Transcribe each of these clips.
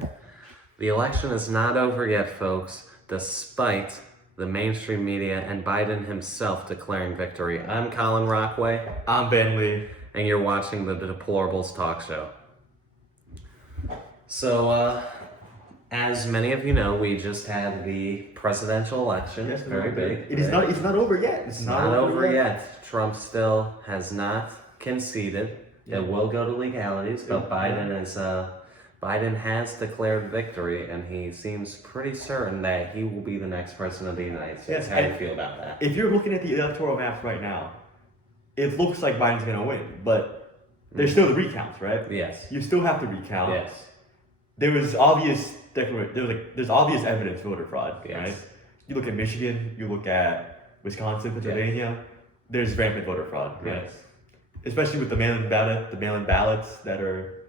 Yeah. The election is not over yet, folks, despite the mainstream media and Biden himself declaring victory. I'm Colin Rockway. I'm Ben Lee. And you're watching the Deplorables Talk Show. So, as many of you know, we just had the presidential election. Yes, very big. It's not over yet. It's not over yet. Trump still has not conceded. Yeah. It will go to legalities, but Biden has declared victory, and he seems pretty certain that he will be the next president of the United States. Yes, How do you feel about that? If you're looking at the electoral maps right now, it looks like Biden's going to win, but there's still the recounts, right? Yes. You still have to recount. Yes. There's obvious evidence of voter fraud, Yes. right? You look at Michigan, you look at Wisconsin, Pennsylvania, there's rampant voter fraud, right? Yes. Especially with the mail-in ballots that are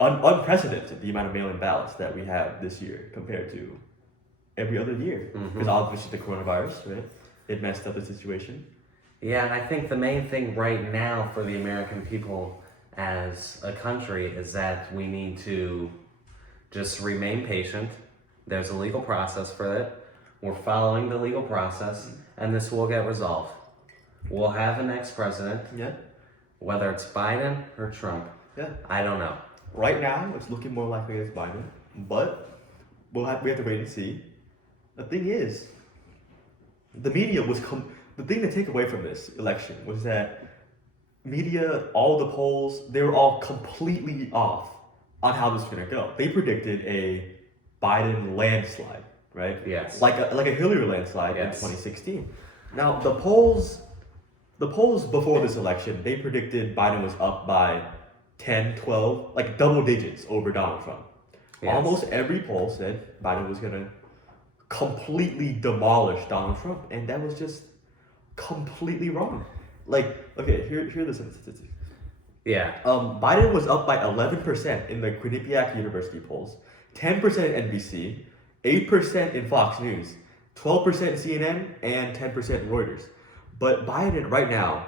unprecedented, the amount of mail-in ballots that we have this year compared to every other year. Because obviously the coronavirus, right? It messed up the situation. Yeah, and I think the main thing right now for the American people as a country is that we need to just remain patient. There's a legal process for it. We're following the legal process, and this will get resolved. We'll have a next president. Yeah. Whether it's Biden or Trump. Yeah. I don't know. Right now, it's looking more likely it's Biden, but we have to wait and see. The thing is, the media the thing to take away from this election was that media, all the polls, they were all completely off on how this was going to go. They predicted a Biden landslide, right? Yes. Like a Hillary landslide in 2016. Now, the polls before this election, they predicted Biden was up by 10, 12, like double digits over Donald Trump. Yes. Almost every poll said Biden was going to completely demolish Donald Trump, and that was just completely wrong. Like, okay, here are the statistics. Yeah. Biden was up by 11% in the Quinnipiac University polls, 10% in NBC, 8% in Fox News, 12% CNN, and 10% in Reuters. But Biden right now,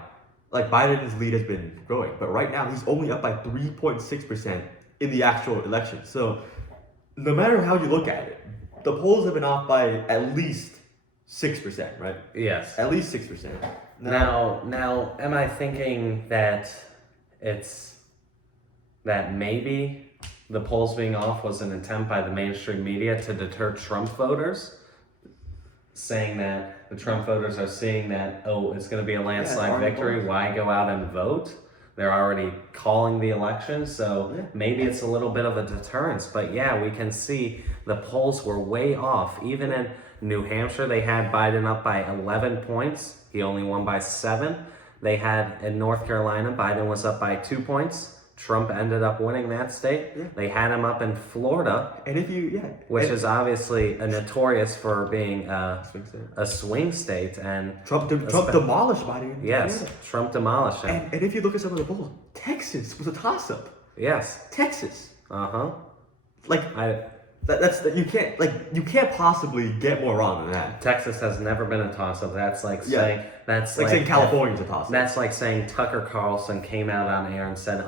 like Biden's lead has been growing, but right now he's only up by 3.6% in the actual election. So no matter how you look at it, the polls have been off by at least 6%, right? Yes. At least 6%. Now, am I thinking that maybe the polls being off was an attempt by the mainstream media to deter Trump voters? Saying that the Trump voters are seeing that, it's going to be a landslide victory, why go out and vote? They're already calling the election, so maybe it's a little bit of a deterrence. But yeah, we can see the polls were way off. Even in New Hampshire, they had Biden up by 11 points. He only won by 7. They had in North Carolina, Biden was up by 2 points. Trump ended up winning that state. Yeah. They had him up in Florida, and which is obviously notorious for being a swing state. And Trump demolished Biden. Yes, Trump demolished him. And if you look at some of the polls, Texas was a toss-up. Yes, Texas. You can't possibly get more wrong than that. Texas has never been a toss-up. That's like saying saying California's a toss-up. That's like saying Tucker Carlson came out on air and said,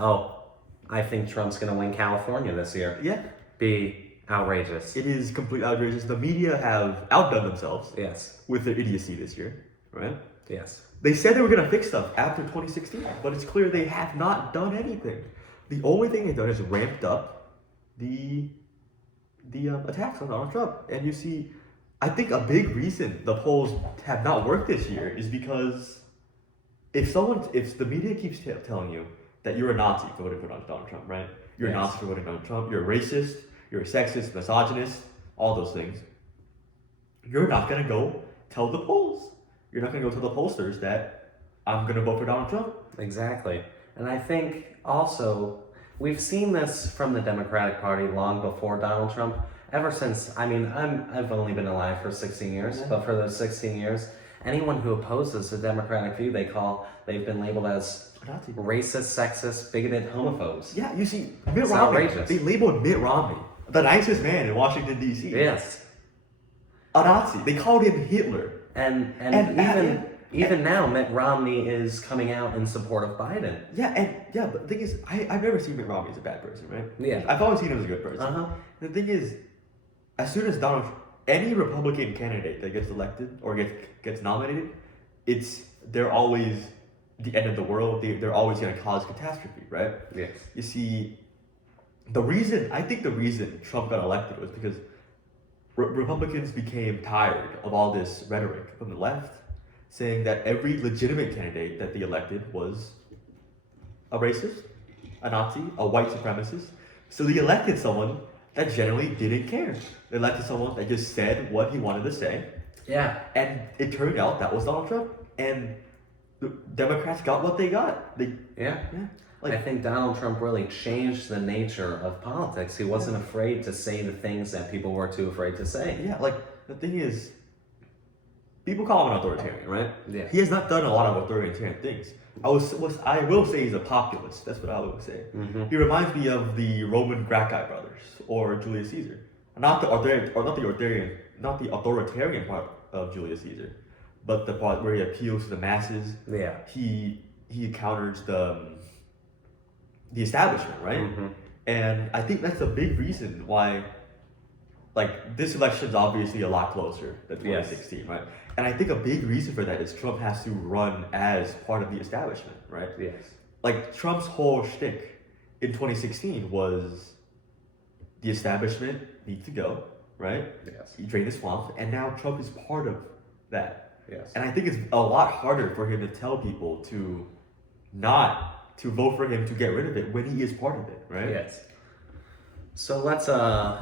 I think Trump's going to win California this year. Yeah. Be outrageous. It is completely outrageous. The media have outdone themselves. Yes. With their idiocy this year, right? Yes. They said they were going to fix stuff after 2016, but it's clear they have not done anything. The only thing they've done is ramped up the attacks on Donald Trump. And you see, I think a big reason the polls have not worked this year is because if the media keeps telling you that you're a Nazi for voting for Donald Trump, right? You're a Nazi for voting for Donald Trump, you're a racist, you're a sexist, misogynist, all those things. You're not going to go tell the polls. You're not going to go tell the pollsters that I'm going to vote for Donald Trump. Exactly. And I think also, we've seen this from the Democratic Party long before Donald Trump. Ever since, I've only been alive for 16 years, but for those 16 years, anyone who opposes the Democratic view, they've been labeled as racist, sexist, bigoted homophobes. Yeah, you see, Mitt Romney, they labeled Mitt Romney, the nicest man in Washington, D.C. Yes. A Nazi. They called him Hitler. And Even now, Mitt Romney is coming out in support of Biden. But the thing is, I've never seen Mitt Romney as a bad person, right? Yeah. I've always seen him as a good person. Uh-huh. The thing is, as soon as any Republican candidate that gets elected or gets nominated, they're always the end of the world. They're always going to cause catastrophe, right? Yes. You see, I think the reason Trump got elected was because Republicans became tired of all this rhetoric from the left, saying that every legitimate candidate that they elected was a racist, a Nazi, a white supremacist. So they elected someone that generally didn't care. They elected someone that just said what he wanted to say. Yeah. And it turned out that was Donald Trump. And the Democrats got what they got. I think Donald Trump really changed the nature of politics. He wasn't afraid to say the things that people were too afraid to say. Yeah, like the thing is, people call him an authoritarian, right? Yeah. He has not done a lot of authoritarian things. I will say he's a populist. That's what I would say. Mm-hmm. He reminds me of the Roman Gracchi brothers or Julius Caesar. Not the authoritarian part of Julius Caesar, but the part where he appeals to the masses. Yeah. He counters the establishment, right? Mm-hmm. And I think that's a big reason why, like, this election's obviously a lot closer than 2016, right? And I think a big reason for that is Trump has to run as part of the establishment, right? Yes. Like, Trump's whole shtick in 2016 was the establishment needs to go, right? Yes. He drained the swamp, and now Trump is part of that. Yes. And I think it's a lot harder for him to tell people to vote for him to get rid of it when he is part of it, right? Yes. So let's dive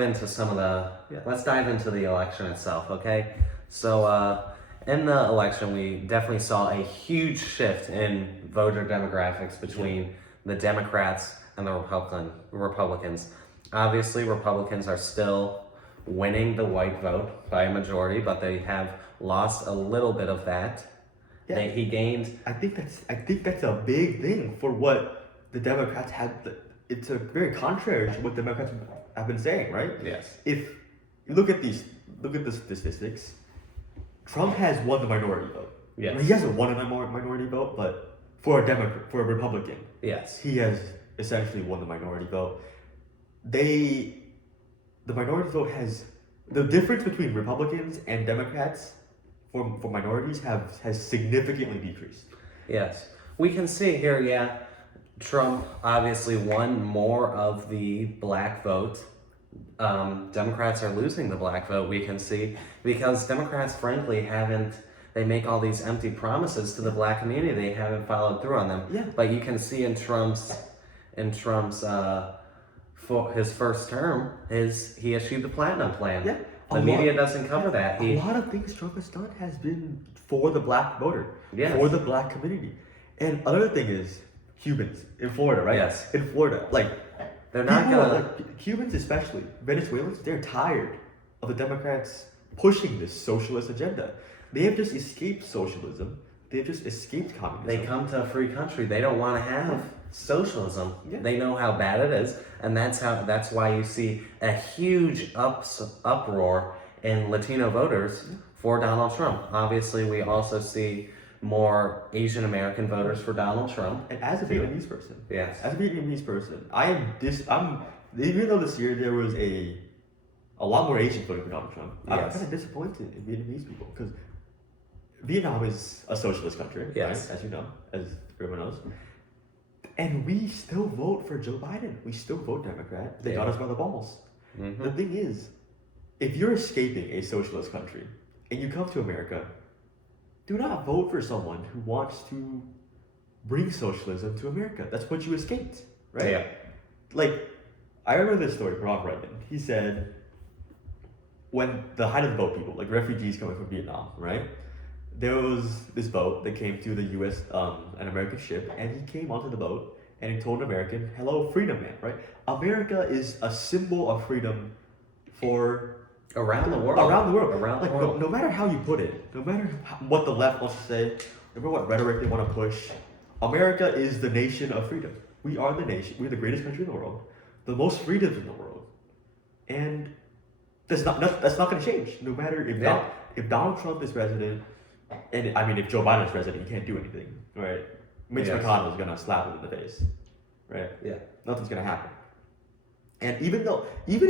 into let's dive into the election itself, okay? So in the election, we definitely saw a huge shift in voter demographics between the Democrats and the Republicans. Obviously, Republicans are still winning the white vote by a majority, but they have lost a little bit of that. Yeah. He gained. I think that's a big thing for what the Democrats had. It's a very contrary to what Democrats have been saying, right? Yes. If you look at the statistics, Trump has won the minority vote. Yes. I mean, he hasn't won a minority vote, but for a Republican, Yes. he has essentially won the minority vote. The minority vote has the difference between Republicans and Democrats for minorities has significantly decreased. Yes. We can see here, Trump obviously won more of the black vote. Democrats are losing the black vote, we can see, because Democrats, frankly, they make all these empty promises to the black community. They haven't followed through on them. Yeah. But you can see in Trump's for his first term, he issued the Platinum Plan. Yeah. The media doesn't cover that. A lot of things Trump has done has been for the black voter, Yes. for the black community. And another thing is Cubans in Florida, right? Yes. In Florida, like They're not people, gonna. like Cubans especially, Venezuelans, they're tired of the Democrats pushing this socialist agenda. They have just escaped socialism. They've just escaped communism. They come to a free country. They don't want to have socialism. Yeah. They know how bad it is, and that's why you see a huge uproar in Latino voters for Donald Trump. Obviously, we also see more Asian American voters for Donald Trump. And as a Vietnamese person, Yes. as a Vietnamese person, even though this year there was a lot more Asians voting for Donald Trump, I'm Yes. kind of disappointed in Vietnamese people because Vietnam is a socialist country, Yes. right? As you know, as everyone knows. And we still vote for Joe Biden. We still vote Democrat. They got us by the balls. Mm-hmm. The thing is, if you're escaping a socialist country and you come to America, do not vote for someone who wants to bring socialism to America. That's what you escaped, right? Yeah. Like, I remember this story from Ronald Reagan. He said, when the height of the boat people, like refugees coming from Vietnam, right? There was this boat that came to the U.S., an American ship, and he came onto the boat and he told an American, "Hello, freedom man," right? America is a symbol of freedom for Around the world. Like, no matter how you put it, no matter what the left wants to say, no matter what rhetoric they want to push, America is the nation of freedom. We are the nation. We're the greatest country in the world, the most freedoms in the world, and that's not going to change. No matter if if Donald Trump is president, and I mean, if Joe Biden is president, he can't do anything, right? Mitch Yes. McConnell is gonna slap him in the face, right? Yeah. Nothing's gonna happen. And even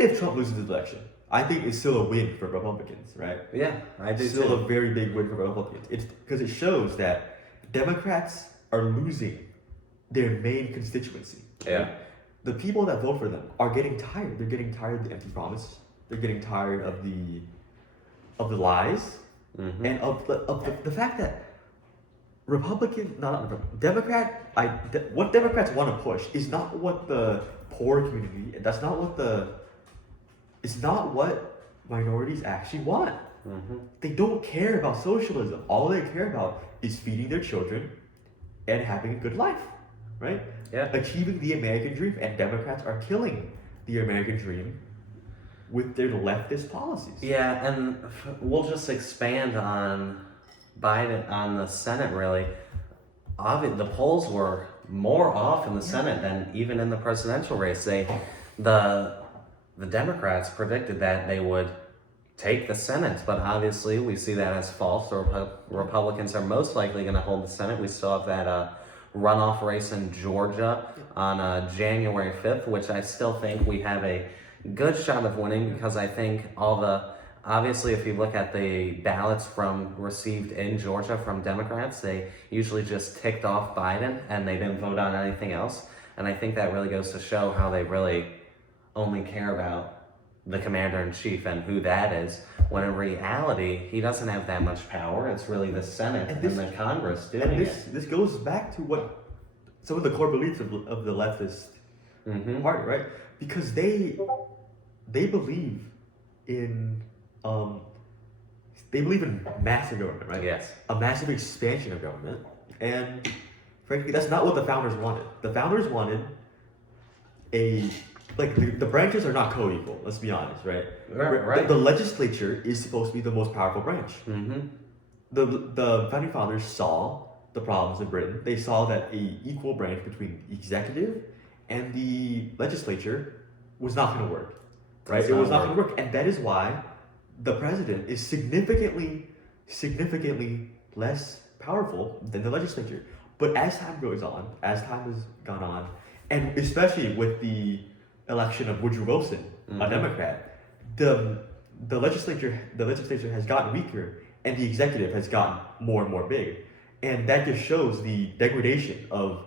if Trump loses the election, I think it's still a win for Republicans, right? Yeah, I do Still too. a very big win for Republicans. It's because it shows that Democrats are losing their main constituency. Yeah. The people that vote for them are getting tired. They're getting tired of the empty promise. They're getting tired of the lies Mhm. and of the fact that what Democrats want to push is not what the poor community. It's not what minorities actually want. Mhm. They don't care about socialism. All they care about is feeding their children and having a good life, right? Yeah. Achieving the American dream. And Democrats are killing the American dream with their leftist policies. Yeah, and we'll just expand on Biden on the Senate. Really, the polls were more off in the Senate than even in the presidential race. The Democrats predicted that they would take the Senate, but obviously we see that as false. The Republicans are most likely going to hold the Senate. We still have that runoff race in Georgia on January 5th, which I still think we have a good shot of winning, because I think obviously if you look at the ballots received in Georgia from Democrats, they usually just ticked off Biden and they didn't vote on anything else. And I think that really goes to show how they really only care about the commander-in-chief and who that is, when in reality, he doesn't have that much power. It's really the Senate and the Congress doing it. This goes back to what some of the core beliefs of the leftist Mhm. party, right? Because they believe in massive government, right? Yes. A massive expansion of government, and frankly, that's not what the founders wanted. The founders wanted the branches are not co-equal. Let's be honest, right? Right. The legislature is supposed to be the most powerful branch. Mm-hmm. The founding fathers saw the problems in Britain. They saw that a equal branch between the executive and the legislature was not going to work, right? It was not going to work, and that is why the president is significantly less powerful than the legislature. But as time has gone on, and especially with the election of Woodrow Wilson, Mm-hmm. a Democrat, the legislature has gotten weaker, and the executive has gotten more and more big, and that just shows the degradation of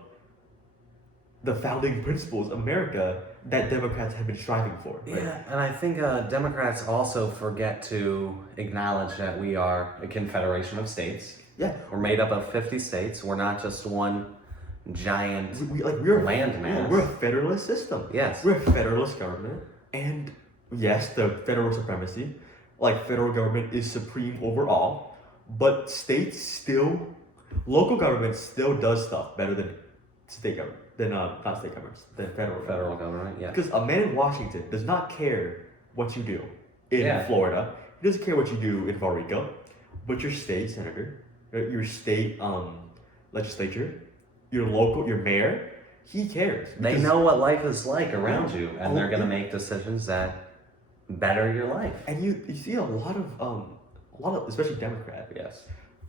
the founding principles of America that Democrats have been striving for. Right? Yeah, and I think Democrats also forget to acknowledge that we are a confederation of states. Yeah, We're made up of 50 states. We're not just one giant we're landmass. We're a federalist system. Yes. We're a federalist government, and yes, the federal supremacy, federal government is supreme over all, but local government still does stuff better than state government, not state governments, than federal government, yeah. Because a man in Washington does not care what you do in Florida. He doesn't care what you do in Puerto Rico, but your state senator, your state legislature, your mayor, he cares. They know what life is like around you, and they're going to make decisions that better your life. And you see a lot of especially Democrat. Yes.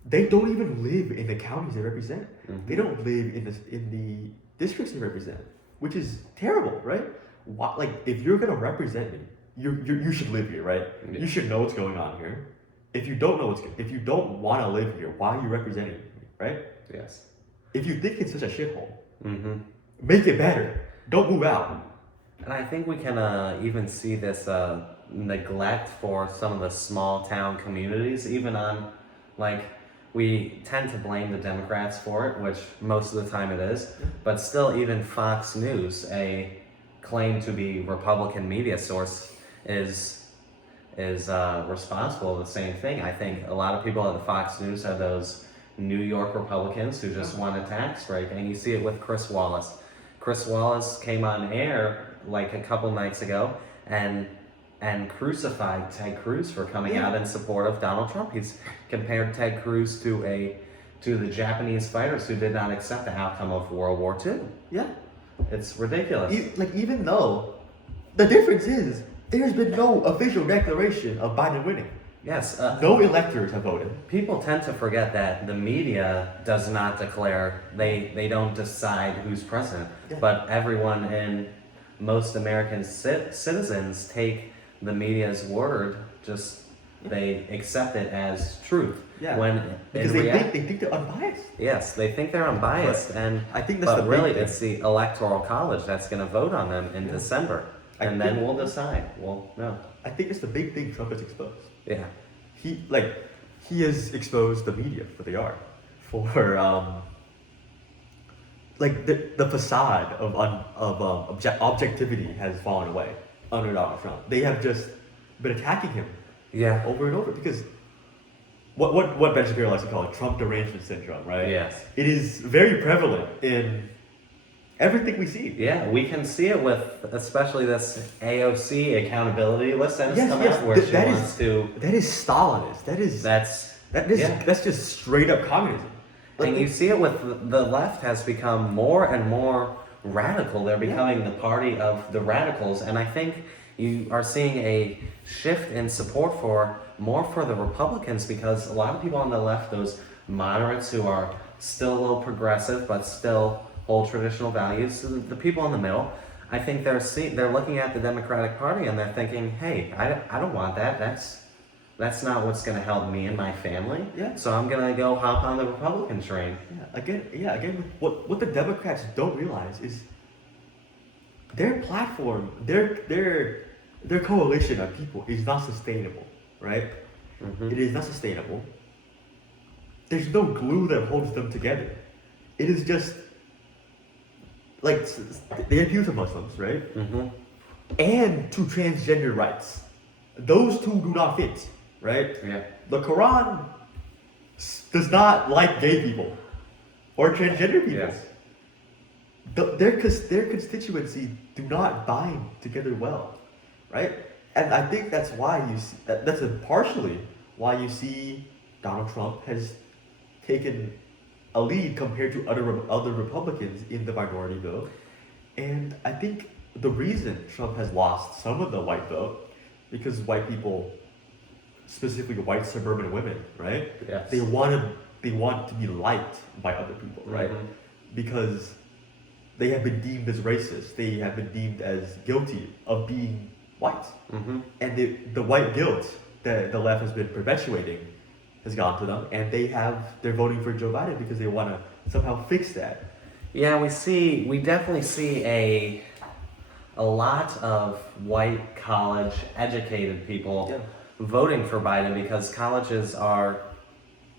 They don't even live in the counties they represent. Mm-hmm. They don't live in the districts they represent, which is terrible, right? If you're gonna represent me, you should live here, right? Yeah. You should know what's going on here. If you don't want to live here, why are you representing me, right? Yes. If you think it's such a shithole, Mm-hmm. make it better. Don't move out. And I think we can even see this neglect for some of the small town communities, even on, we tend to blame the Democrats for it, which most of the time it is, but still even Fox News, a claim to be Republican media source, is responsible for the same thing. I think a lot of people at the Fox News are those New York Republicans who just want a tax break, and you see it with Chris Wallace. Chris Wallace came on air a couple nights ago and crucified Ted Cruz for coming out in support of Donald Trump. He's compared Ted Cruz to the Japanese fighters who did not accept the outcome of World War II. Yeah. It's ridiculous. Even though the difference is there's been no official declaration of Biden winning. Yes. No electors have voted. People tend to forget that the media does not declare, they don't decide who's president, Yeah. but everyone in most American citizens take the media's word, just they accept it as truth. Yeah. When Because in they think they're unbiased. yes, they think they're unbiased, and I think that's but the really big thing. it's the electoral college that's going to vote on them in December, I and then think- we'll decide. Well, no, I think it's the big thing Trump has exposed. yeah, He has exposed the media for they are, for the facade of objectivity has fallen away under Donald Trump. They have just been attacking him yeah, over and over because what Ben Shapiro likes to call it Trump derangement syndrome, right? yes. It is very prevalent in everything we see. Yeah, we can see it with especially this AOC accountability list that has Yes, come yes, out where th- she that wants to. That is Stalinist. That's That's just straight up communism. and you see it with the left has become more and more radical. They're becoming the party of the radicals, and I think you are seeing a shift in support for the Republicans because a lot of people on the left, those moderates who are still a little progressive but still hold traditional values, so the people in the middle, I think they're looking at the Democratic Party and they're thinking, hey, I don't want that. That's not what's going to help me and my family. Yeah. So I'm going to go hop on the Republican train. Again, what the Democrats don't realize is their platform, their coalition of people is not sustainable, right? Mhm. It is not sustainable. There's no glue that holds them together. It is just they appeal to Muslims, right? Mm-hmm. And to transgender rights. Those two do not fit, right? Yeah. The Quran does not like gay people or transgender people. Yes. Their constituency do not bind together well, right? And I think that's why you see that's partially why you see Donald Trump has taken a lead compared to other Republicans in the minority vote, and I think the reason Trump has lost some of the white vote because white people, specifically white suburban women, right? Yes. They want to be liked by other people, right? Mhm. Because they have been deemed as racist. They have been deemed as guilty of being white. Mm-hmm. And the white guilt that the left has been perpetuating has gone to them, and they're voting for Joe Biden because they want to somehow fix that. Yeah, we definitely see a lot of white college educated people voting for Biden because colleges are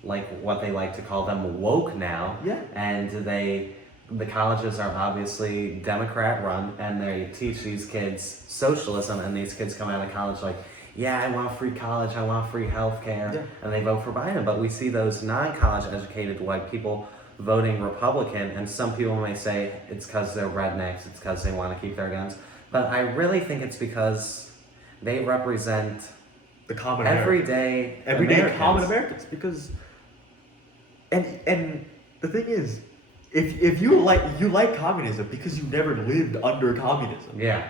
like what they like to call them woke now. Yeah. And the colleges are obviously Democrat run and they teach these kids socialism and these kids come out of college like, yeah, I want free college, I want free healthcare, and they vote for Biden. But we see those non-college educated white people voting Republican, and some people may say it's because they're rednecks, it's because they want to keep their guns. But I really think it's because they represent The common everyday Americans. Common Americans. Because and the thing is, if you like communism because you never lived under communism. Yeah,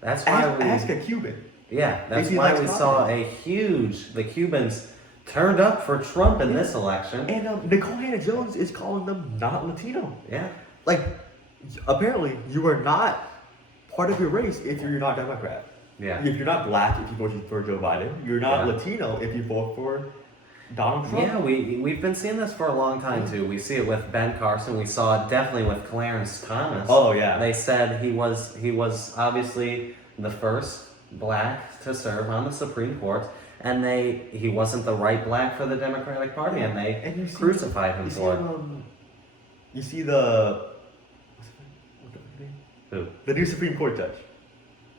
that's why ask a Cuban. Yeah, that's If he why likes we saw the Cubans turned up for Trump in this election. And Nicole Hannah-Jones is calling them not Latino. Yeah. Like, apparently, you are not part of your race if you're not Democrat. Yeah. If you're not black, if you vote for Joe Biden, you're not Yeah. Latino if you vote for Donald Trump. Yeah, we've been seeing this for a long time too. We see it with Ben Carson. We saw it definitely with Clarence Thomas. Oh yeah. They said he was obviously the first black to serve on the Supreme Court, and he wasn't the right black for the Democratic Party, and they you see- crucified him you see, for it. you see the Who? the new Supreme Court judge.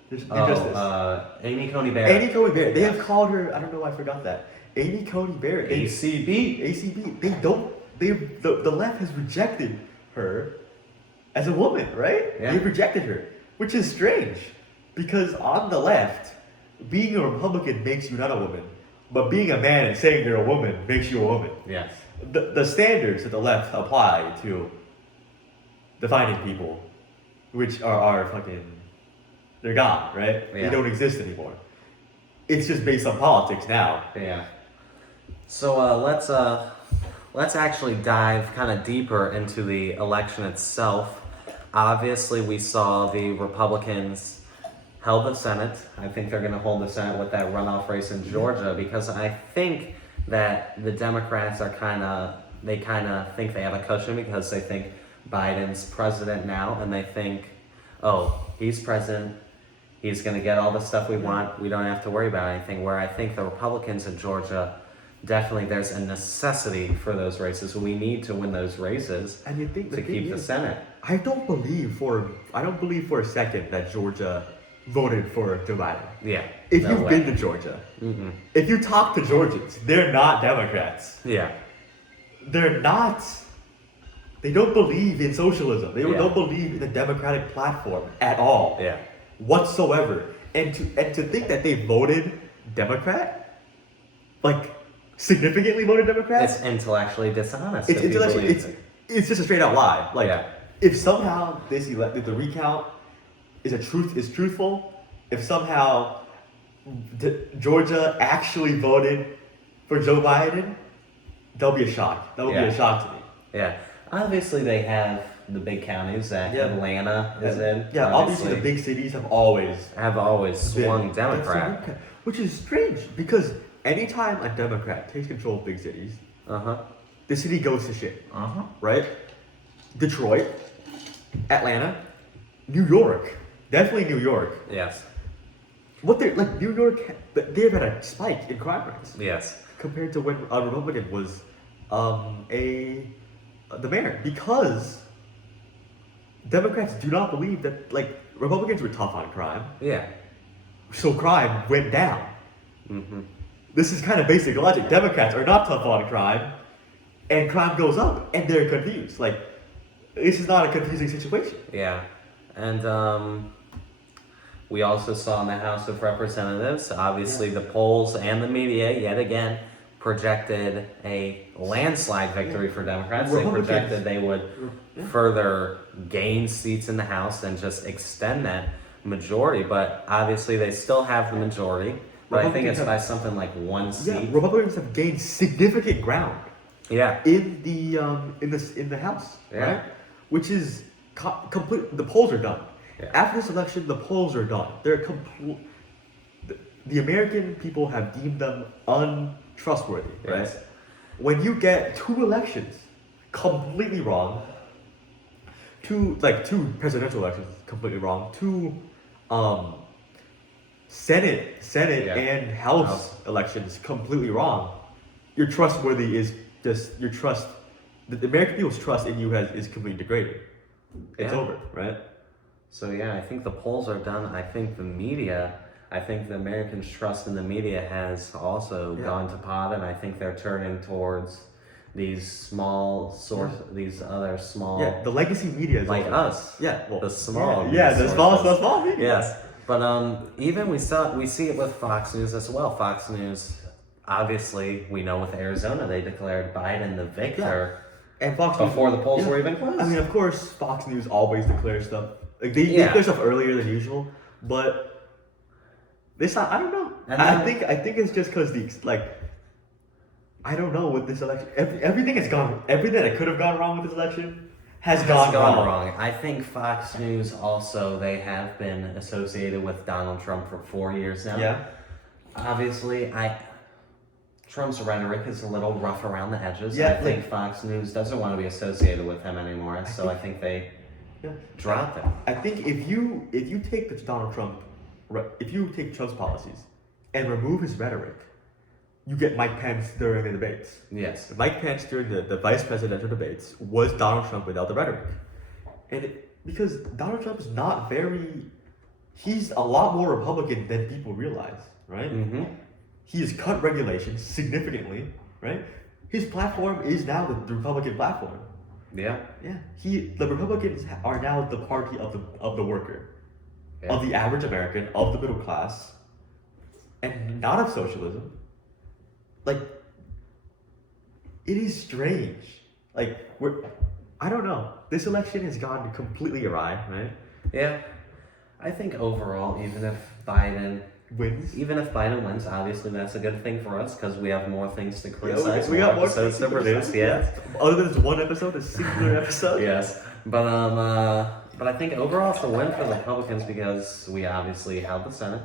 The justice. Amy Coney Barrett. Amy Coney Barrett. They have Yes. called her. I don't know why I forgot that. Amy Coney Barrett. ACB. ACB. They don't. The left has rejected her as a woman, right? Yeah. They've rejected her, which is strange, because on the left, being a Republican makes you not a woman, but being a man and saying you're a woman makes you a woman. Yes. The standards that the left apply to defining people, which are fucking, they're gone, right? Yeah. They don't exist anymore. It's just based on politics now. Yeah. So let's actually dive kind of deeper into the election itself. Obviously, we saw the Republicans held the Senate. I think they're going to hold the Senate with that runoff race in Georgia because I think that the Democrats are kind of think they have a cushion because they think Biden's president now, and they think, oh, he's president. He's going to get all the stuff we want. We don't have to worry about anything. Where I think the Republicans in Georgia, definitely there's a necessity for those races. We need to win those races And you think to keep the Senate. I don't believe for a second that Georgia voted for Joe Biden. Yeah. If no you've way. been to Georgia, if you talk to Georgians, they're not Democrats. Yeah. They're not. They don't believe in socialism. They Yeah. don't believe in the Democratic platform at all. Yeah. Whatsoever. And to think that they voted Democrat, like significantly voted Democrat, It's intellectually dishonest. it's if you intellectually, believe it. it's just a straight out lie. Like Yeah. if somehow if the recount is truthful, if somehow Georgia actually voted for Joe Biden, that'll be a shock. That would be Yeah. a shock to me. Yeah. Obviously, they have the big counties that Yeah. Atlanta is in. Yeah, obviously the big cities have always swung been Democrat. which is strange because anytime a Democrat takes control of big cities, the city goes to shit. Right? Detroit, Atlanta, New York, definitely New York. Yes. What they're like, New York, they've had a spike in crime rates Yes. compared to when a Republican was the mayor, because Democrats do not believe that, like, Republicans were tough on crime, Yeah. so crime went down. Mm-hmm. This is kind of basic logic. Democrats are not tough on crime, and crime goes up, and they're confused. Like, this is not a confusing situation. Yeah. And we also saw in the House of Representatives, obviously the polls and the media, yet again, projected a landslide victory for Democrats. They Republicans- projected they would further gain seats in the House and just extend that majority. But obviously they still have the majority. But I think it's by something like one seat. Yeah, Republicans have gained significant ground Yeah. in the House, Yeah. right? Which is complete. The polls are done. Yeah. After this election, the polls are done. They're complete. The American people have deemed them untrustworthy, right? Yes. When you get two elections completely wrong, two presidential elections completely wrong, two Senate Yeah. and House elections completely wrong, your trustworthy is just your trust. The American people's trust in you is completely degraded. It's Yeah. over, right? So yeah, I think the polls are done. I think the Americans' trust in the media has also gone to pot, and I think they're turning towards these other small, Yeah, the legacy media is like over. us. Yeah, well, The small Yeah, the sources. small media. Yes, but even we see it with Fox News as well. Fox News, obviously, we know with Arizona they declared Biden the victor And Fox News before the polls were even closed. I mean, of course, Fox News always declares stuff. Like they Yeah. declare stuff earlier than usual, but this I don't know. And I then- think it's just because I don't know with this election. Everything has gone. Everything that could have gone wrong with this election has gone wrong. I think Fox News also, they have been associated with Donald Trump for 4 years now. Yeah. Obviously, Trump's rhetoric is a little rough around the edges. Yeah, I think Fox News doesn't want to be associated with him anymore, so I think they Yeah. dropped him. I think if you take the Donald Trump, if you take Trump's policies and remove his rhetoric, you get Mike Pence during the debates. Yes. Mike Pence during the vice presidential debates was Donald Trump without the rhetoric. Because Donald Trump is not he's a lot more Republican than people realize, right? Mm-hmm. He has cut regulations significantly, right? His platform is now the Republican platform. Yeah. Yeah. The Republicans are now the party of the worker, of the average American, of the middle class, and not of socialism. Like, it is strange. Like, I don't know. This election has gone completely awry, right? Yeah. I think overall, even if Biden wins. Even if Biden wins, obviously that's a good thing for us because we have more things to criticize. we got more episodes to things to produce. Yeah. Other than this one episode, a singular episode. Yes, but I think overall it's a win for the Republicans because we obviously held the Senate,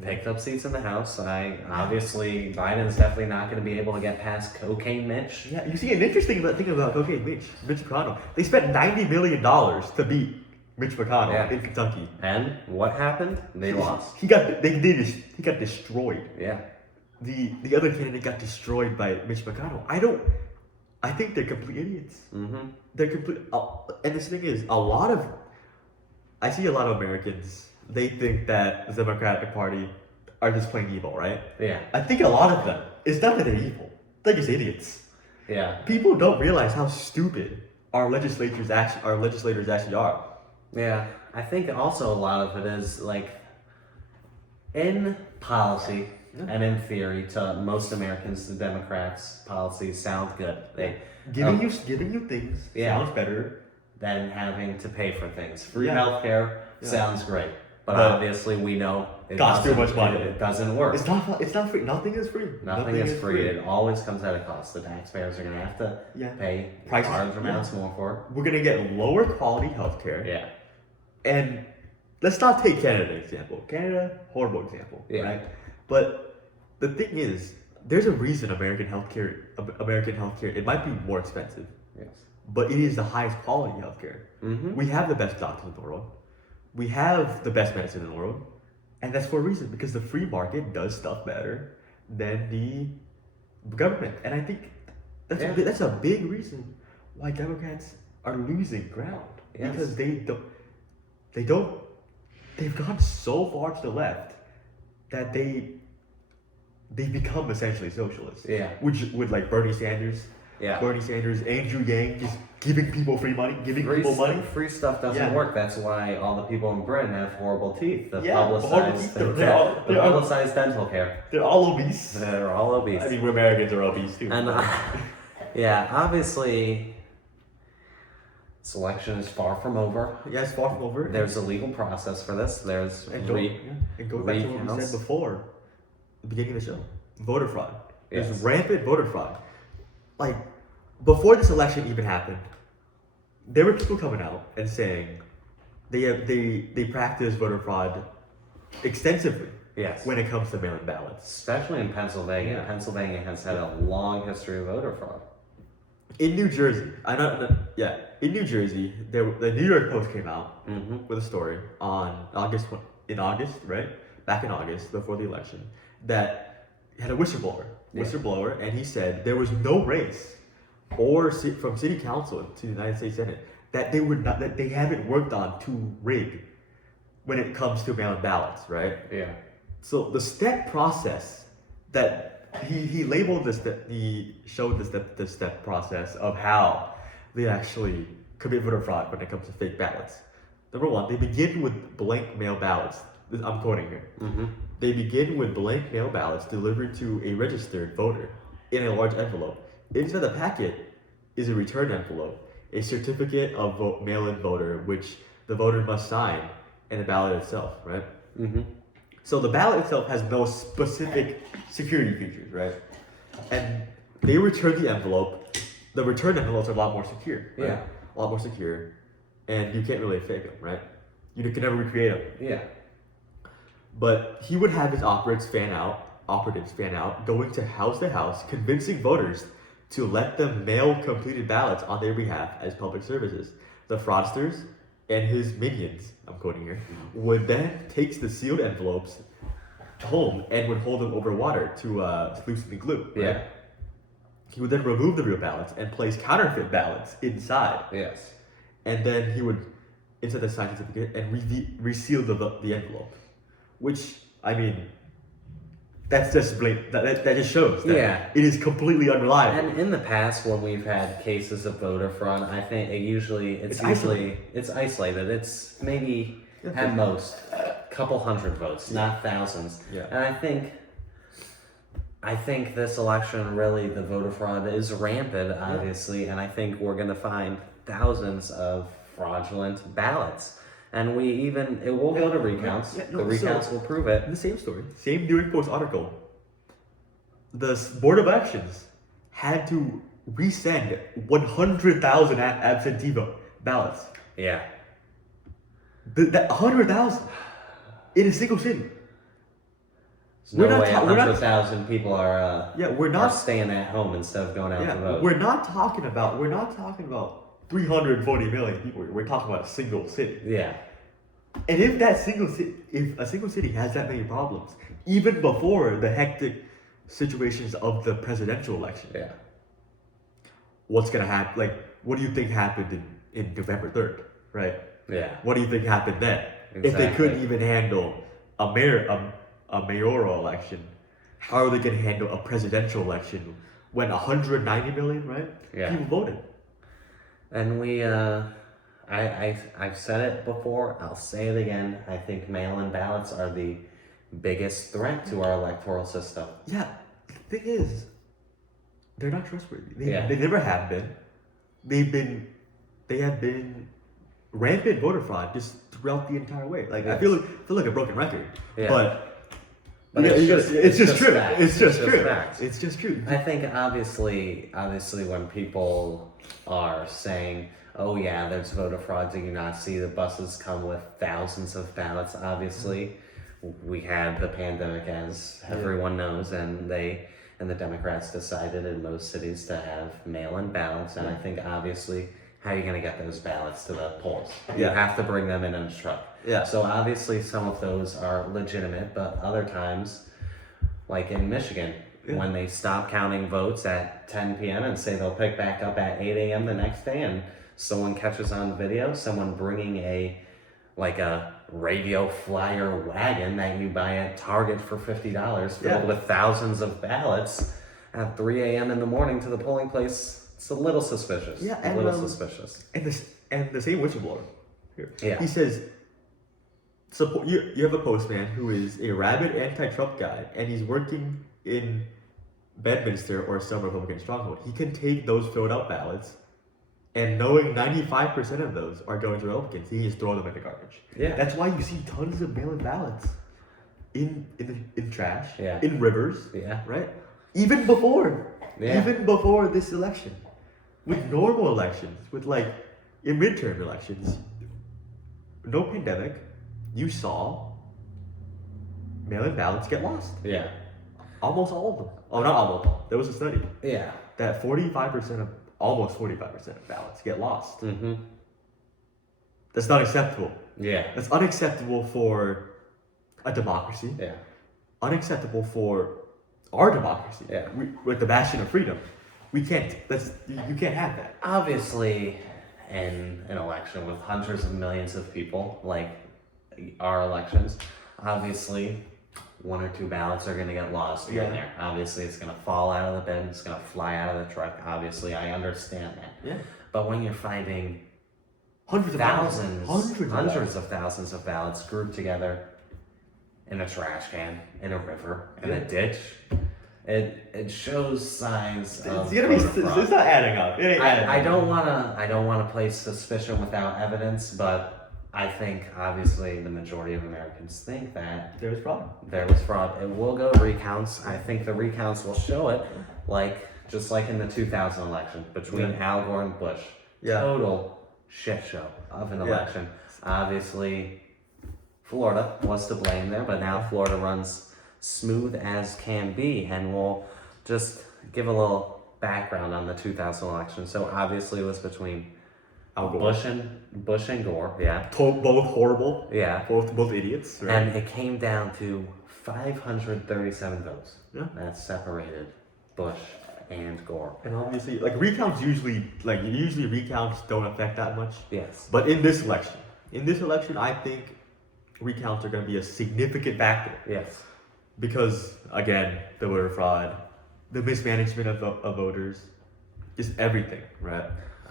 picked up seats in the House. Obviously Biden's definitely not going to be able to get past Cocaine Mitch. Yeah, you see an interesting thing about Cocaine Mitch McConnell. They spent $90 million to beat Mitch McConnell in Kentucky. And what happened? They lost. He got destroyed. Yeah. The other candidate got destroyed by Mitch McConnell. I think they're complete idiots. Mm-hmm. They're complete. And this thing is, I see a lot of Americans. They think that the Democratic Party are just plain evil, right? Yeah. I think a lot of them. It's not that they're evil. They're just idiots. Yeah. People don't realize how stupid our legislators actually are. Yeah. I think also a lot of it is like in policy. And in theory, to most Americans, the Democrats' policies sound good. They giving you things sounds better than having to pay for things. Free Yeah. healthcare sounds great, but obviously we know it costs too much money. It doesn't work. It's not free. Nothing is free. Nothing is free. It always comes at a cost. The taxpayers are gonna have to pay large amounts more for it. We're gonna get lower quality healthcare. Yeah. And let's not take Canada example. Canada, horrible example. Yeah. Right? But the thing is, there's a reason American healthcare, it might be more expensive. Yes. But it is the highest quality healthcare. Mm-hmm. We have the best doctors in the world. We have the best medicine in the world. And that's for a reason, because the free market does stuff better than the government. And I think that's a big reason why Democrats are losing ground. Yes. Because they've gone so far to the left that they become essentially socialists. Yeah. Which with like Bernie Sanders, Andrew Yang, just giving people free money, people money. Free stuff doesn't work. That's why all the people in Britain have horrible teeth. The publicized dental care. They're all obese. They're all obese. I mean, we Americans are obese too. And obviously, this election is far from over. Yeah, it's far from over. There's a legal process for this. There's and go back to what we said before, the beginning of the show, voter fraud. There's rampant voter fraud. Like, before this election even happened, there were people coming out and saying they practice voter fraud extensively. Yes. When it comes to mail-in ballots, especially in Pennsylvania. Yeah. Pennsylvania has had a long history of voter fraud. In New Jersey, in New Jersey, the New York Post came out with a story on August, right? Back in August, before the election, that had a whistleblower, and he said there was no race from city council to the United States Senate that they haven't worked on to rig when it comes to mail-in ballots, right? Yeah. So the step process that he labeled he showed the step process of how they actually commit voter fraud when it comes to fake ballots. Number one, they begin with blank mail ballots. I'm quoting here. Mm-hmm. They begin with blank mail ballots delivered to a registered voter in a large envelope. Inside the packet is a return envelope, a certificate of mail-in voter, which the voter must sign, and the ballot itself, right? Mm-hmm. So the ballot itself has no specific security features, right? And they return the envelope. The return envelopes are a lot more secure. Right? Yeah. A lot more secure. And you can't really fake them, right? You can never recreate them. Yeah. But he would have his operatives fan out, going to house, convincing voters to let them mail completed ballots on their behalf as public services. The fraudsters and his minions, I'm quoting here, would then take the sealed envelopes home and would hold them over water to loosen the glue. Right? Yeah. He would then remove the real ballots and place counterfeit ballots inside. Yes. And then he would insert the signed certificate and reseal the envelope. Which, I mean, that's just blatant. That just shows that it is completely unreliable. And in the past, when we've had cases of voter fraud, I think it's isolated. It's maybe at most a couple hundred votes, not thousands. Yeah. And I think this election, really, the voter fraud is rampant, obviously, and I think we're going to find thousands of fraudulent ballots. And it will go to recounts. Yeah, no, the recounts will prove it. In the same story, same New York Post article, the Board of Elections had to resend 100,000 absentee ballots. Yeah. That 100,000 in a single city. There's no way 100,000 people are are staying at home instead of going out to vote. We're not talking about 340 million people. We're talking about a single city. Yeah. And if a single city has that many problems, even before the hectic situations of the presidential election, what's gonna happen? Like, what do you think happened in November 3rd, right? Yeah. What do you think happened then? Exactly. If they couldn't even handle a mayoral election, how are they gonna handle a presidential election when 190 million, right? Yeah. People voted. And I've said it before, I'll say it again. I think mail-in ballots are the biggest threat to our electoral system. Yeah, the thing is, they're not trustworthy. They never have been. They have been rampant voter fraud just throughout the entire way. Like, I feel like a broken record. Yeah. But it's just true. facts. It's just true. Facts. It's just true. I think obviously when people are saying, "Oh yeah, there's voter fraud," do you not see the buses come with thousands of ballots? Obviously, we had the pandemic, as everyone knows, and the Democrats decided in most cities to have mail-in ballots. And I think obviously, how are you going to get those ballots to the polls? You have to bring them in a truck. Yeah. So obviously some of those are legitimate, but other times, like in Michigan, when they stop counting votes at 10 p.m. and say they'll pick back up at 8 a.m. the next day, and someone catches on video, someone bringing a radio flyer wagon that you buy at Target for $50 filled with thousands of ballots at 3 a.m. in the morning to the polling place. It's a little suspicious. Yeah, a little suspicious. And the same whistleblower here. Yeah. He says, support. You have a postman who is a rabid anti-Trump guy, and he's working in Bedminster or some Republican stronghold. He can take those filled out ballots, and knowing 95% of those are going to Republicans, he just throw them in the garbage. Yeah. That's why you see tons of mail-in ballots in trash, in rivers, right? Even before this election. With normal elections, in midterm elections, no pandemic, you saw mail-in ballots get lost. Yeah. Almost all of them. Oh, not almost. There was a study. Yeah. That almost 45% of ballots get lost. Mm-hmm. That's not acceptable. Yeah. That's unacceptable for a democracy. Yeah. Unacceptable for our democracy. Yeah. With the bastion of freedom. You can't have that. Obviously, in an election with hundreds of millions of people, like our elections, obviously, one or two ballots are going to get lost here and there. Obviously, it's going to fall out of the bin, it's going to fly out of the truck. Obviously, I understand that. Yeah. But when you're finding hundreds of thousands of ballots grouped together in a trash can, in a river, in a ditch, it shows signs of it's not adding up. It ain't adding I up. don't wanna place suspicion without evidence, but I think obviously the majority of Americans think that there was fraud. It will go to recounts. I think the recounts will show it, just like in the 2000 election between Al Gore and Bush. Total shit show of an election. Obviously, Florida was to blame there, but now Florida runs smooth as can be, and we'll just give a little background on the 2000 election. So obviously it was between Bush and Gore, both horrible, both idiots, right? And it came down to 537 votes that separated Bush and Gore. And obviously, recounts usually recounts don't affect that much. Yes. But in this election, I think recounts are going to be a significant factor. Yes. Because, again, the voter fraud, the mismanagement of voters, just everything, right?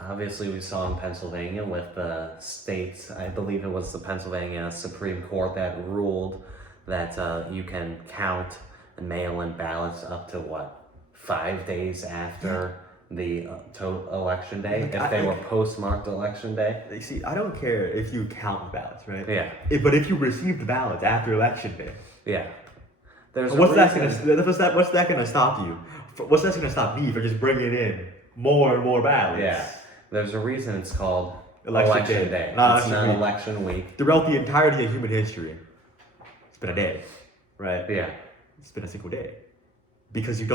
Obviously, we saw in Pennsylvania with the states, I believe it was the Pennsylvania Supreme Court that ruled that you can count mail-in ballots up to 5 days after election day if they were postmarked election day. See, I don't care if you count ballots, right? Yeah. But if you received ballots after election day, Yeah. There's what's that gonna stop you? What's that gonna stop me for just bringing in more and more ballots? Yeah. There's a reason it's called Election day. Not It's not election week. Throughout the entirety of human history, it's been a day, right? Yeah. It's been a single day. Because they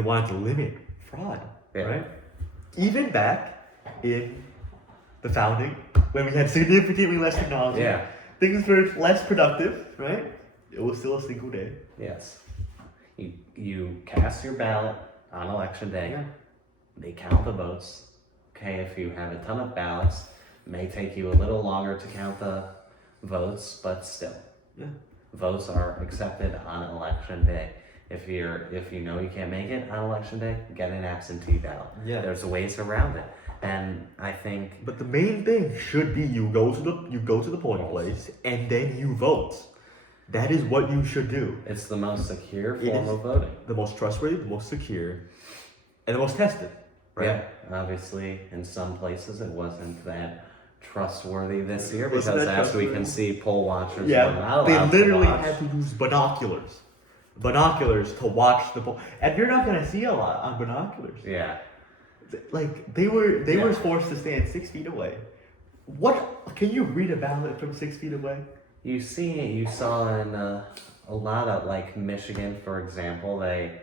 wanted to limit fraud, Yeah. right? Even back in the founding, when we had significantly less technology, Yeah. things were less productive, right? It was still a single day. Yes. You cast your ballot on election day. Yeah. They count the votes. Okay, if you have a ton of ballots, it may take you a little longer to count the votes, but still. Yeah. Votes are accepted on election day. If you know you can't make it on election day, get an absentee ballot. Yeah. There's ways around it. And I think But the main thing should be you go to the polling place and then you vote. That is what you should do. it's the most secure It form is of voting. the most trustworthy, the most secure, and the most tested. Right? Yeah, obviously, in some places it wasn't that trustworthy this year Wasn't because, that as we can trustworthy? see, poll watchers were Yeah, not they allowed literally to watch. had to use binoculars to watch the poll, and you're not gonna see a lot on binoculars. Yeah, Like they were Yeah. forced to stand 6 feet away. What can you read a ballot from 6 feet away? you saw in a lot of, like, Michigan, for example, they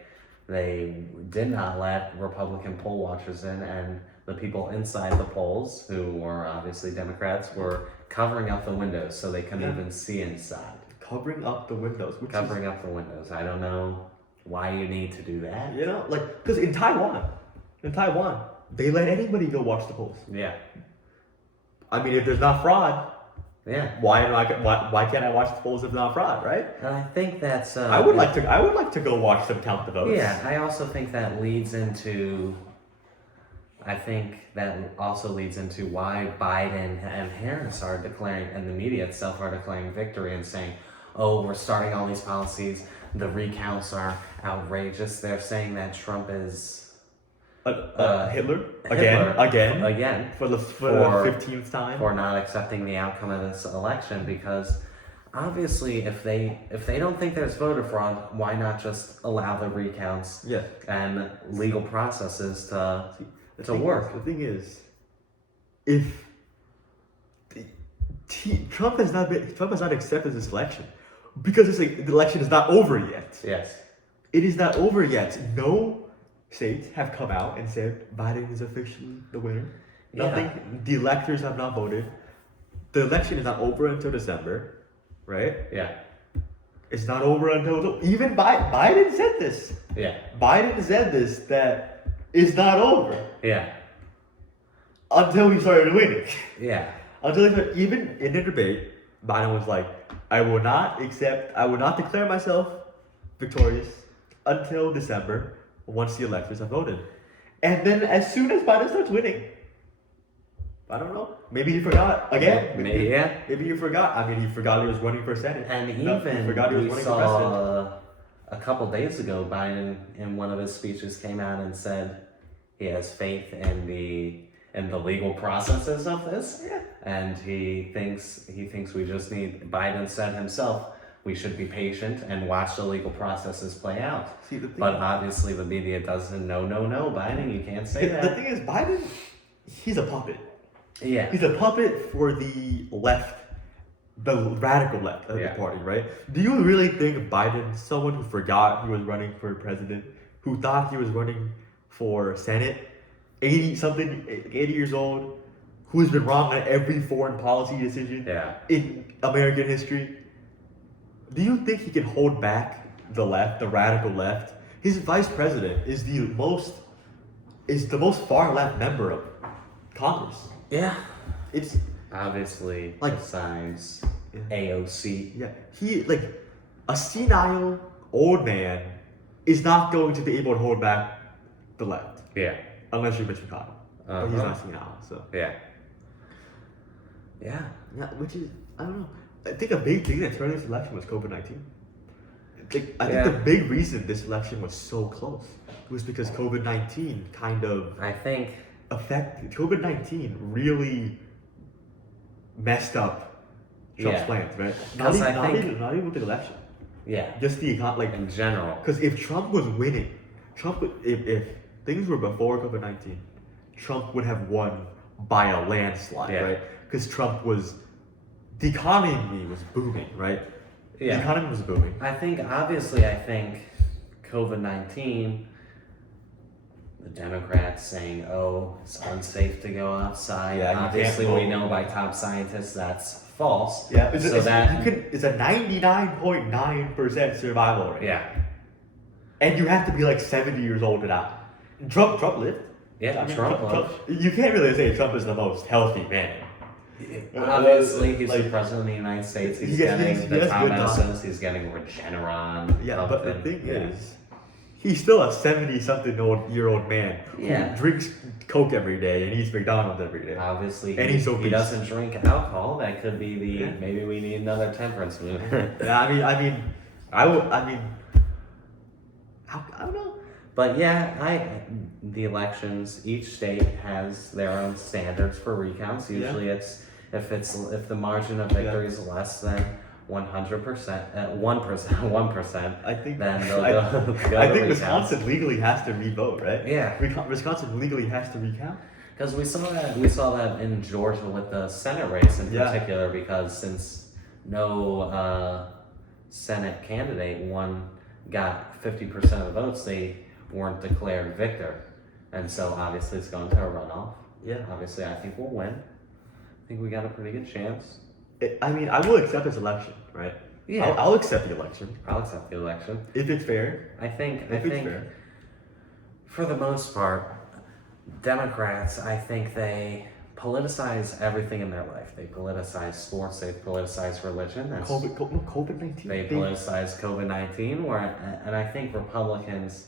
did not let Republican poll watchers in, and the people inside the polls, who were obviously Democrats, were covering up the windows so they couldn't Yeah. even see inside. Covering up the windows, which Covering up the windows. I don't know why you need to do that. is, like because in Taiwan, they let anybody go watch the polls. Yeah, I mean, if there's not fraud, yeah. why can't I watch the polls if not fraud, right? And I think that's. I would like to go watch them count the votes. Yeah, I also think that leads into. I think that also leads into why Biden and Harris are declaring, and the media itself are declaring victory and saying, "Oh, we're starting all these policies. The recounts are outrageous." They're saying that Trump is Hitler Hitler again for the For- 15th time. for not accepting the outcome of this election, because obviously if they don't think there's voter fraud, why not just allow the recounts Yeah. and legal processes to The to thing work? Is, the thing is, if Trump has not accepted this election because the election is not over yet. Yes. It is not over yet. No states have come out and said Biden is officially the winner. Yeah. Nothing. The electors have not voted. The election is not over until December, right? Yeah. It's not over until even Biden said this. Yeah. Biden said this that it's not over Yeah. until he started winning. Yeah. Even in the debate, Biden was like, I will not declare myself victorious until December once the electors have voted. And then as soon as Biden starts winning, I don't know, maybe he forgot again. Maybe he forgot. I mean, he forgot he was running for Senate. And he even forgot he was we running for president. saw a couple days ago, Biden in one of his speeches came out and said he has faith in the legal processes of this. Yeah. And he thinks we just need, Biden said himself, we should be patient and watch the legal processes play out. See, the thing But obviously the media doesn't, no, Biden, you can't say the that. thing is, Biden, he's a puppet. Yeah. He's a puppet for the left, the radical left of Yeah. the party, right? Do you really think Biden, someone who forgot he was running for president, who thought he was running for Senate, 80 years old, who's been wrong on every foreign policy decision Yeah. in American history, do you think he can hold back the left, the radical left? His vice president is the most far left member of Congress. Yeah. It's Obviously, Like- besides Yeah. AOC. Yeah, a senile old man is not going to be able to hold back the left Yeah. unless you're Mitch McConnell. But he's Uh-huh. not senile, so Yeah. Yeah. yeah. Which is I don't know. I think a big thing that turned this election was COVID-19. I think the big reason this election was so close was because COVID-19 kind of I think COVID-19 really messed up Trump's plans, right? Not even with the election. Yeah. Just the economy, In general. Because if Trump was winning, if things were before COVID-19, Trump would have won by a landslide, right? Because the economy was booming, right? Yeah. The economy was booming. I think COVID-19, the Democrats saying, oh, it's unsafe to go outside. Yeah, obviously we know by top scientists that's false. Yeah, it's a 99.9% survival rate. Yeah. And you have to be like 70 years old to die. Trump lived. Yeah, Trump. You can't really say Trump is the most healthy man. Obviously, he's the president of the United States. He's getting the Tom medicines. He's getting Regeneron. Yeah, but the thing is, he's still a 70-something-year-old man who drinks Coke every day and eats McDonald's every day. Obviously, and he's obese. He doesn't drink alcohol. That could be maybe we need another temperance movement. I don't know. But the elections, each state has their own standards for recounts. Usually if the margin of victory is less than 100%, 1%, I think then they'll go I think Wisconsin legally has to re-vote, right? Yeah. Wisconsin legally has to recount. Because we saw that in Georgia with the Senate race in particular, because since no Senate candidate got 50% of the votes, they weren't declared victor, and so obviously it's going to a runoff. Yeah. Obviously, I think we'll win. I think we got a pretty good chance. I will accept this election, right? Yeah. I'll accept the election. I'll accept the election if it's fair. I think it's fair. For the most part, Democrats, I think they politicize everything in their life. They politicize sports. They politicize religion. COVID-19. They politicize COVID-19. And I think Republicans,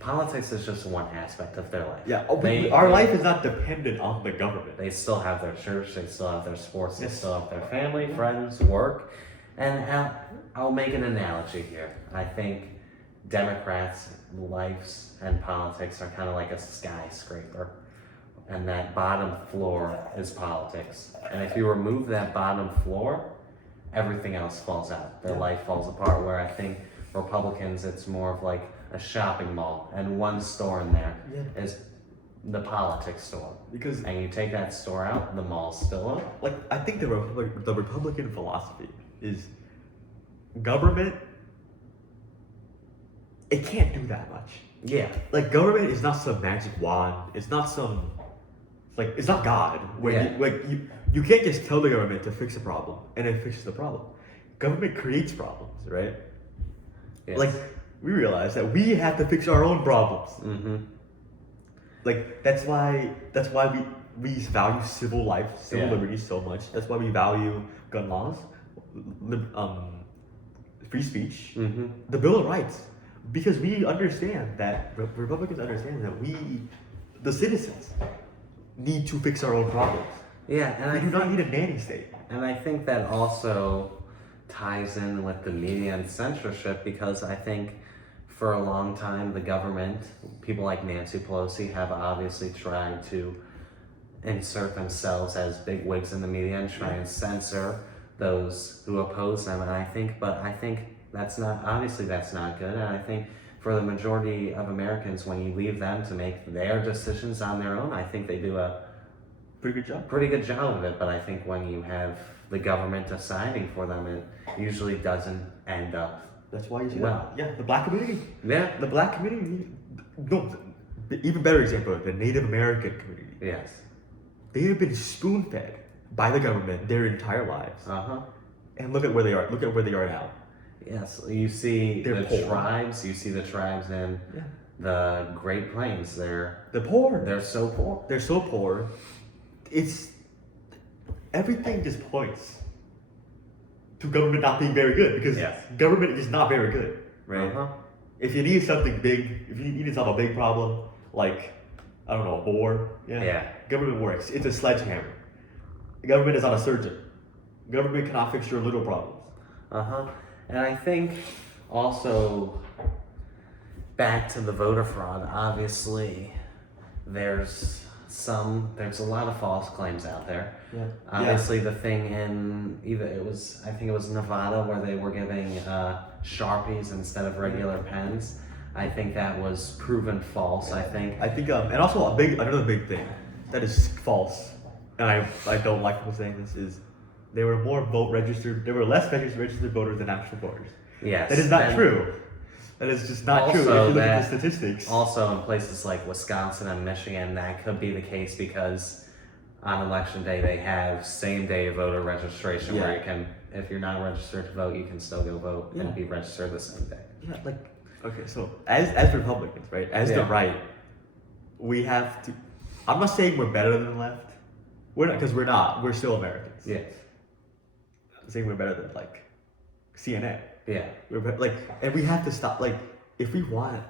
politics is just one aspect of their life. Yeah, our life is not dependent on the government. They still have their church. They still have their sports. They still have their family, friends, work. And I'll make an analogy here. I think Democrats' lives and politics are kind of like a skyscraper. And that bottom floor is politics. And if you remove that bottom floor, everything else falls out. Their life falls apart. Where I think Republicans, it's more of like a shopping mall, and one store in there is the politics store. And you take that store out, the mall's still up. Like, I think the Republican philosophy is government, it can't do that much. Yeah. Like, government is not some magic wand. It's not some, it's not God. You can't just tell the government to fix a problem and it fixes the problem. Government creates problems, right? Yes. Like, we realize that we have to fix our own problems. Mm-hmm. Like, that's why we value civil life, civil liberties so much. That's why we value gun laws, free speech, the Bill of Rights. Because we understand that, Republicans understand that the citizens, need to fix our own problems. Yeah, and we do not need a nanny state. And I think that also ties in with the media and censorship, because I think for a long time the government, people like Nancy Pelosi, have obviously tried to insert themselves as big wigs in the media and try and censor those who oppose them. And I think that's not good. And I think for the majority of Americans, when you leave them to make their decisions on their own, I think they do a pretty good job of it. But I think when you have the government deciding for them, it usually doesn't end up. That's why you see the black community. Yeah. The black community. No, even better example, the Native American community. Yes. They have been spoon-fed by the government their entire lives. And look at where they are. Look at where they are now. Yes, you see they're the poor. tribes. You see the tribes in the Great Plains. They're poor. They're so poor. They're so poor. It's everything just points to government not being very good, because government is not very good, right? If you need something big, if you need to solve a big problem, like, I don't know, a war, government works. It's a sledgehammer. The government is not a surgeon. Government cannot fix your little problems. And I think Also, back to the voter fraud. Obviously, there's a lot of false claims out there. Yeah. Obviously, the thing in I think it was Nevada where they were giving Sharpies instead of regular pens. I think that was proven false. I think, and also another big thing that is false, and I don't like people saying this, is there were less registered voters than actual voters. yes, That is not true. That is just not true if you look at the statistics. Also, in places like Wisconsin and Michigan, that could be the case because on election day they have same day voter registration where you can, if you're not registered to vote, you can still go vote and be registered the same day. Yeah, okay, so as Republicans, right, as the right, we have to. I'm not saying we're better than the left. We're not, because we're not. We're still Americans. Yeah. I'm saying we're better than CNN. Yeah. And we have to stop. If we want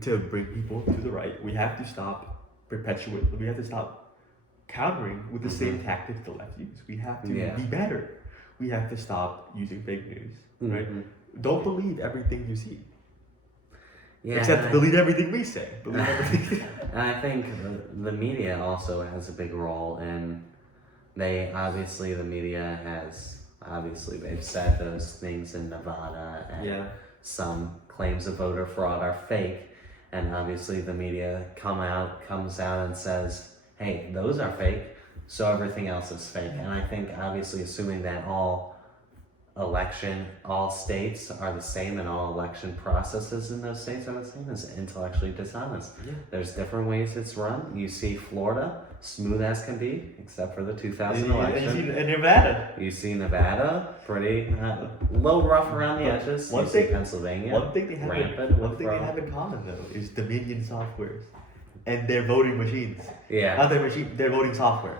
to bring people to the right, we have to stop We have to stop countering with the same tactics the left use. We have to be better. We have to stop using fake news. Right? Don't believe everything you see. Yeah, except believe everything we say. Believe everything. And I think the media also has a big role in. The media has. Obviously, they've said those things in Nevada, and some claims of voter fraud are fake. And obviously, the media comes out and says, "Hey, those are fake, so everything else is fake." And I think, obviously, assuming that all states are the same and all election processes in those states are the same is intellectually dishonest. Yeah. There's different ways it's run. You see Florida, smooth as can be, except for the 2000 election. And Nevada. You see Nevada, pretty low rough around the edges. You see Pennsylvania, one thing they have in common though is Dominion softwares and their voting machines. Yeah. Not their machine, their voting software.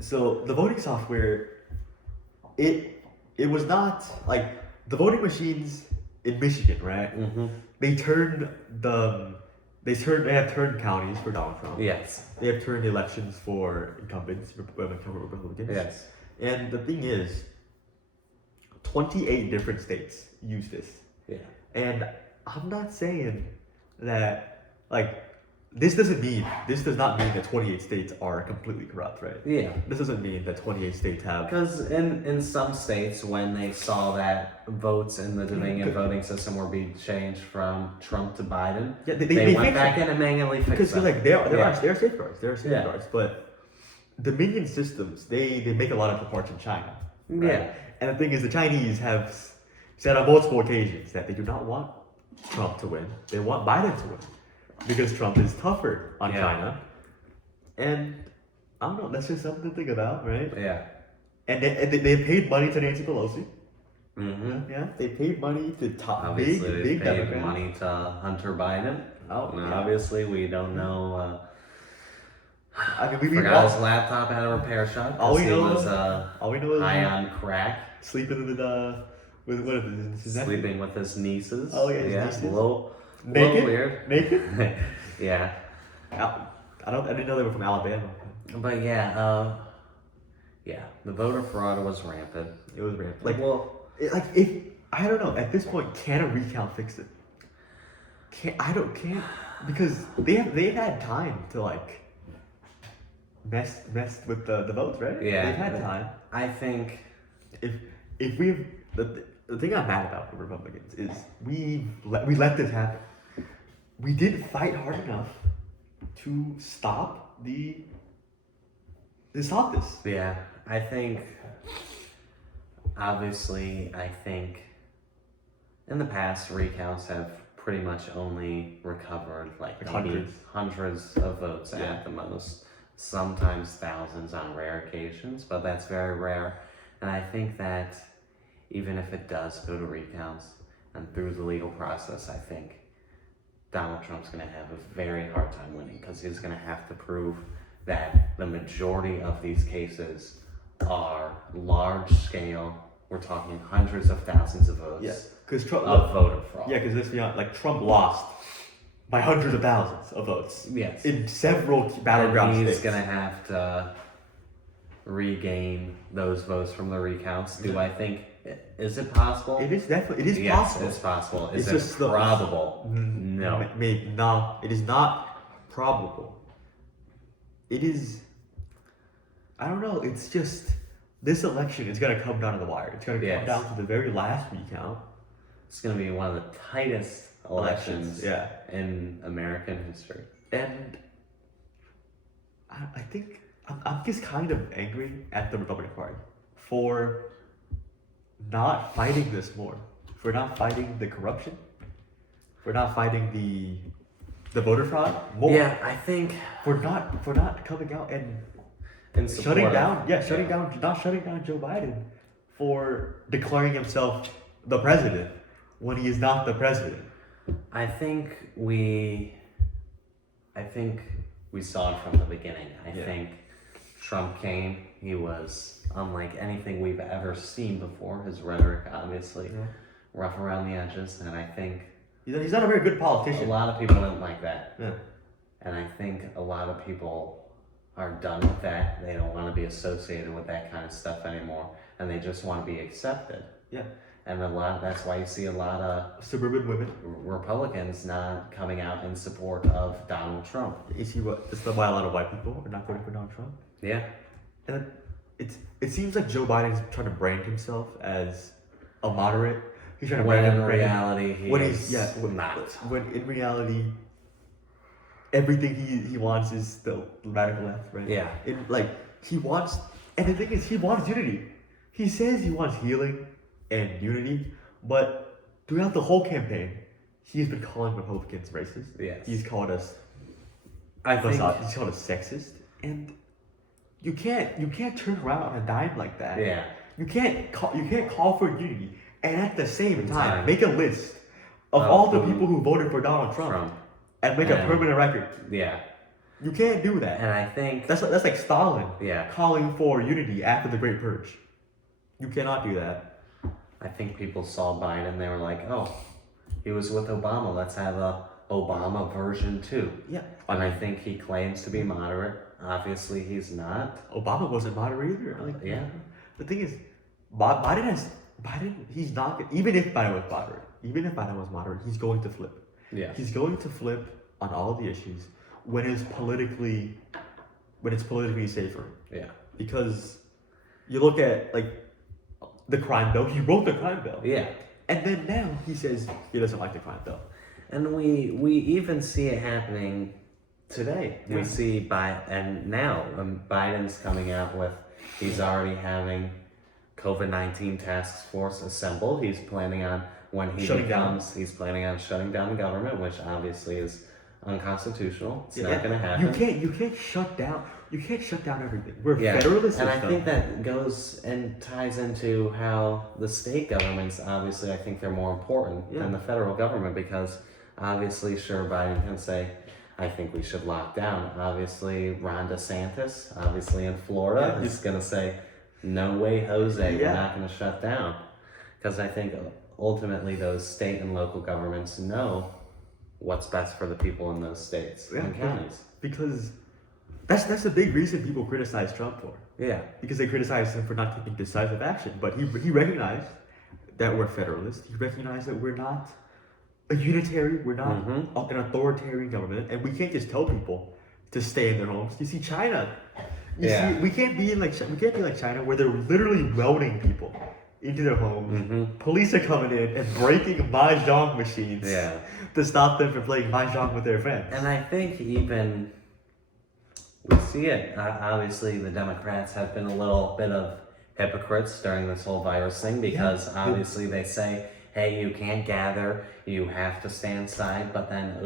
So the voting software, it was not the voting machines in Michigan, right? Mm-hmm. They have turned counties for Donald Trump. Yes. They have turned elections for incumbents, Republicans. Yes. And the thing is, 28 different states use this. Yeah. And I'm not saying that this does not mean that 28 states are completely corrupt, right? Yeah. This doesn't mean that 28 states have. Because in some states, when they saw that votes in the Dominion voting system were being changed from Trump to Biden, they went back in and manually fixed them. Because there are safeguards. There are safeguards, but Dominion systems they make a lot of parts in China. Right? Yeah. And the thing is, the Chinese have said on multiple occasions that they do not want Trump to win. They want Biden to win. Because Trump is tougher on China. And I don't know, that's just something to think about, right? Yeah. And they paid money to Nancy Pelosi. Mm-hmm. Yeah, they paid money to big paid Democrats. money to Hunter Biden. Obviously, we don't know. We forgot his laptop had a repair shop. All we know was high is on crack. Sleeping with what is his sleeping with his nieces. Oh yeah, his nieces. A little weird. Naked. Yeah. I didn't know they were from Alabama. But the voter fraud was rampant. It was rampant. I don't know. At this point, can a recount fix it? Can't because they've had time to mess with the votes, right? Yeah. They've had time. I think if we've the thing I'm mad about the Republicans is we let this happen. We didn't fight hard enough to stop this. Yeah, I think. Obviously, I think in the past recounts have pretty much only recovered hundreds of votes at the most. Sometimes thousands on rare occasions, but that's very rare. And I think that even if it does go to recounts and through the legal process, I think Donald Trump's going to have a very hard time winning because he's going to have to prove that the majority of these cases are large scale. We're talking hundreds of thousands of votes. Yeah, because Trump of voter fraud. Yeah, because let's be honest, Trump lost by hundreds of thousands of votes. Yes. In several battleground states. He's going to have to regain those votes from the recounts. Do I think Is it possible? It is definitely. It is Yes, possible. it's possible. Is It's just it the- probable? No. Maybe no. It is not probable. It is. I don't know. It's just this election is gonna come down to the wire. It's gonna Yes. come down to the very last recount. It's going to be one of the tightest elections Yeah. in American history. And I think I'm just kind of angry at the Republican Party for not fighting this more, for not fighting the corruption, for not fighting the voter fraud more, Yeah, I think for not coming out and in support shutting of- down, not shutting down Joe Biden for declaring himself the president when he is not the president. I think we saw it from the beginning. I Yeah. think Trump came. He was unlike anything we've ever seen before. His rhetoric, obviously, rough around the edges, and I think He's not a very good a politician. lot of people didn't like that. Yeah. And I think a lot of people are done with that. They don't want to be associated with that kind of stuff anymore, and they just want to be accepted. Yeah. And that's why you see a lot of Suburban women. Republicans not coming out in support of Donald Trump. You see what? That's why a lot of white people are not voting for Donald Trump. Yeah. And it seems like Joe Biden's trying to brand himself as a moderate. He's trying to When brand in reality, he when is not. When in reality, everything he wants is the radical left, right? Yeah. He wants, and the thing is, he wants unity. He says he wants healing and unity, but throughout the whole campaign, he's been calling Republicans racist. Yes. He's called us. I think He's called us sexist, and you can't turn around on a dime like that. yeah. You can't call for unity and at the same time Time. make a list of Of all the who- people who voted for Donald Trump, Trump. and make a And- permanent record. Yeah. You can't do that. And I think That's like Stalin yeah. calling for unity after the Great Purge. You cannot do that. I think people saw Biden, they were like, oh, he was with Obama. Let's have a Obama version too. Yeah. And I think he claims to be moderate. Obviously, he's not. Obama wasn't moderate either. Yeah. The thing is, Biden. He's not. Even if Biden was moderate, he's going to flip. Yeah. He's going to flip on all the issues when it's politically safer. Yeah. Because you look at the crime bill. He wrote the crime bill, Yeah. and then now he says he doesn't like the crime bill. And we even see it happening today. Yeah. We see now Biden's coming out with, he's already having COVID-19 task force assembled. He's planning on, when he he's planning on shutting down the government, which obviously is unconstitutional. It's not going to happen. You can't shut down. You can't shut down everything. We're Yeah, federalist and I system. think that goes and ties into how the state governments, obviously, I think they're more important than the federal government, because obviously, sure, Biden can say, I think we should lock down. Obviously, Ron DeSantis, obviously in Florida, Yeah. he's going to say, no way, Jose, we're Yeah. not going to shut down. Because I think ultimately those state and local governments know what's best for the people in those states and counties. Because that's the big reason people criticize Trump for. Yeah. Because they criticize him for not taking decisive action. But he recognized that we're federalists. He recognized that we're not a unitary, we're not an authoritarian government, and we can't just tell people to stay in their homes. You see China. See, we can't be like China, where they're literally welding people into their homes. Police are coming in and breaking mahjong machines to stop them from playing mahjong with their friends. And I think even we see it. Obviously, the Democrats have been a little bit of hypocrites during this whole virus thing, because obviously they say, hey, you can't gather, you have to stay inside, but then,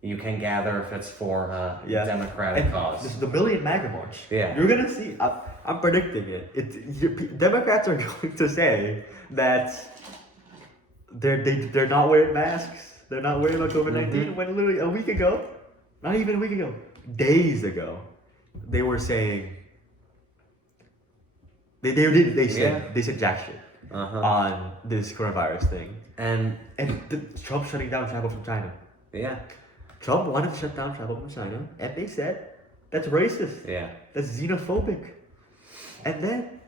you can gather if it's for a Democratic cause. This is the Million MAGA March. Yeah. You're going to see, I'm predicting it. Democrats are going to say that they're not wearing masks, they're not wearing COVID-19, when literally a week ago, not even a week ago, days ago, they were saying, they said jack shit on this coronavirus thing. And Trump shutting down travel from China. Yeah. Trump wanted to shut down travel from China, and they said that's racist. Yeah. That's xenophobic. And then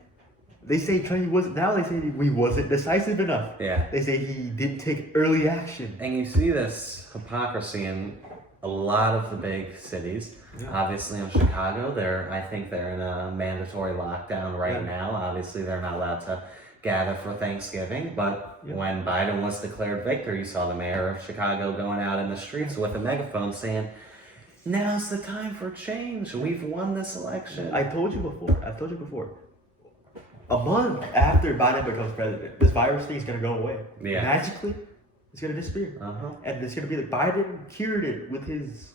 They say Trump wasn't. Now they say he wasn't decisive enough. Yeah. They say he didn't take early action. And you see this hypocrisy in a lot of the big cities. Yeah. Obviously, in Chicago, I think they're in a mandatory lockdown right now. Obviously, they're not allowed to gather for Thanksgiving. But when Biden was declared victor, you saw the mayor of Chicago going out in the streets with a megaphone saying, "Now's the time for change. We've won this election." I told you before. A month after Biden becomes president, this virus thing is gonna go away. Yeah. Magically, it's gonna disappear. And it's gonna be like Biden cured it with his,